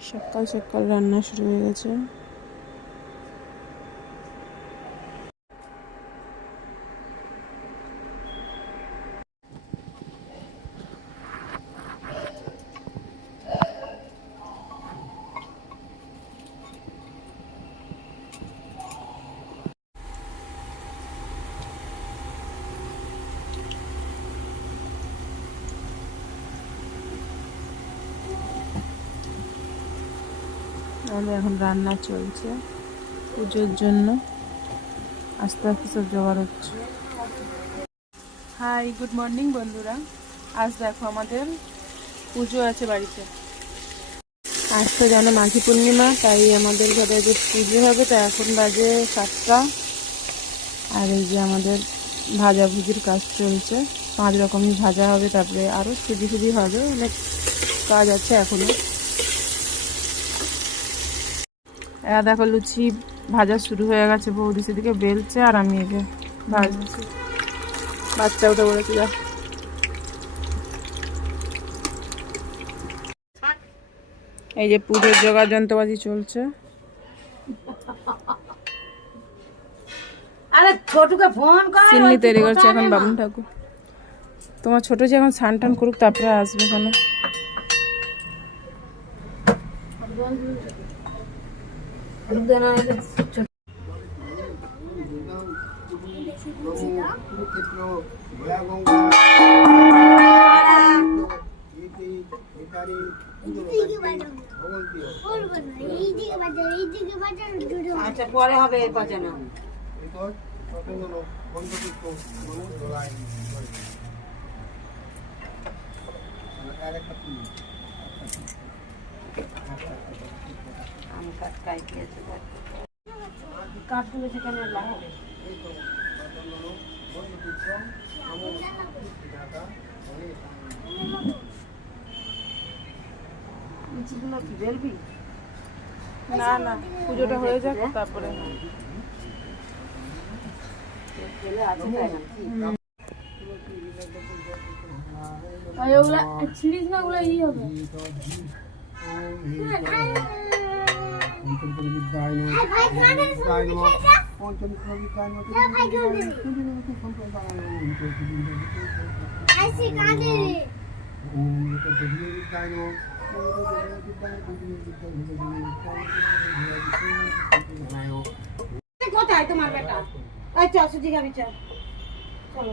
সকাল সকাল রান্না শুরু হয়ে গেছে। আমাদের এখন রান্না চলছে পুজোর জন্য। আস্তে আস্তে সব জোগাড় হচ্ছে। হাই গুড মর্নিং বন্ধুরা। আজ দেখো আমাদের পুজো আছে বাড়িতে। আজ তো জানো মাঘী পূর্ণিমা তাই আমাদের ঘরে যে পুজো হবে তা এখন বাজে সাতটা। আর এই যে আমাদের ভাজাভুজির কাজ চলছে। পাঁচ রকমই ভাজা হবে তারপরে আরও সুজি সুজি হবে। অনেক কাজ আছে এখনও। দেখো লুচি ভাজা শুরু হয়ে গেছে বৌদি সেদিকে বেলছে আর আমি একে ভাজছি। বাচ্চা উঠে পড়েছে যা। এই যে পুজোর জোগাড় যন্ত্রপাতি চলছে। আরে ছোটুকে ফোন কর সিন্নি তৈরি করছে এখন বাবুন ঠাকুর। তোমার ছোট যে এখন স্নান টান করুক তারপরে আসবে কেন? আচ্ছা পরে হবে এর পাচানো। এরপর পতঙ্গন আমি কাট কাই দিয়েছি কাঠগুলো সেখানে লাগাবে লুচিগুলো কি বেলবি? না না পুজোটা হয়ে যাক তারপরে আছে তাই না কি? পঞ্চমবিদ্যায় পঞ্চমবিদ্যায় কোথায় তোমার বেটা? চল সুজি খাবি চল। চলো।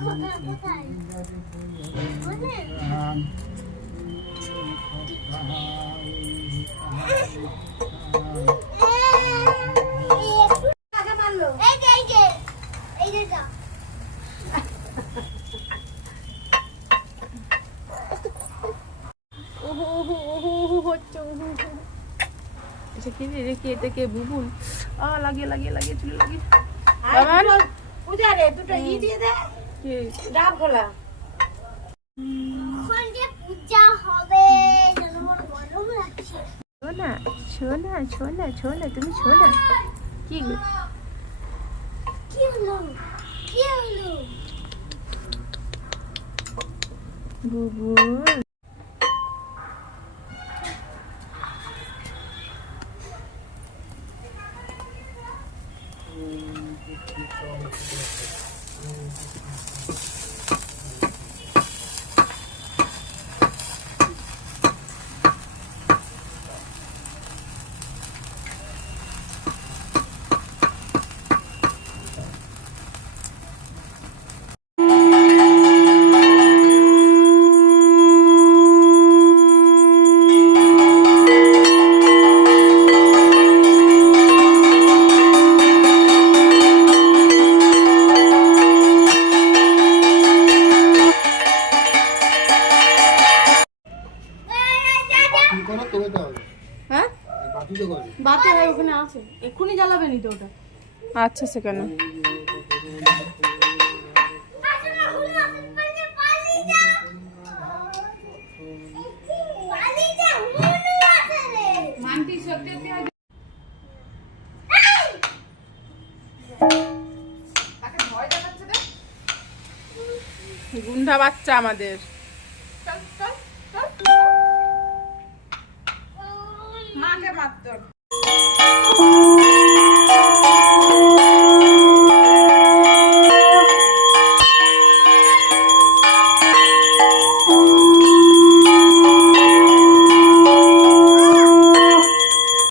হয়ে আচ্ছা কি রে কে এটা কে বুবুল আ লাগিয়ে লাগিয়ে লাগিয়ে চলে লাগিয়ে বাবান? দুটো- পূজা রে দুটো ই দিয়ে দে কে? ডাব খোলা সোনা সোনা সোনা সোনা তুমি সোনা কি গো? বুবুল কি বাচ্চা ওখানে আছে। এক্ষুনি জ্বালাবেনি তো ওটা। আচ্ছা সেখানে গুন্ডা বাচ্চা আমাদের। মাকে মা